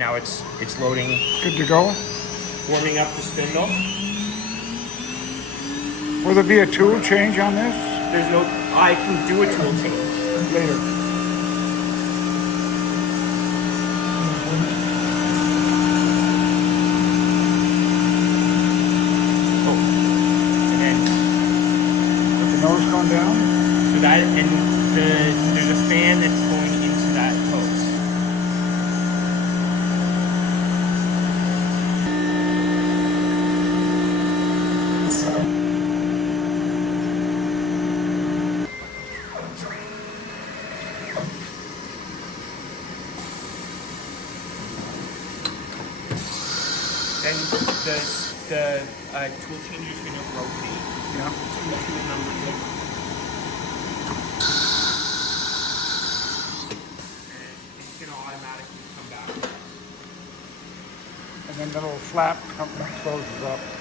now it's loading, Good to go. warming up the spindle. Will there be a tool change on this? There's no, I can do a tool change. Later. Oh, and then With the nose going down? so that, and there's a fan that's going into that hose. Then the tool changer is going to rotate Yeah. to tool number 2. And it's going to automatically come back. And then the little flap closes up.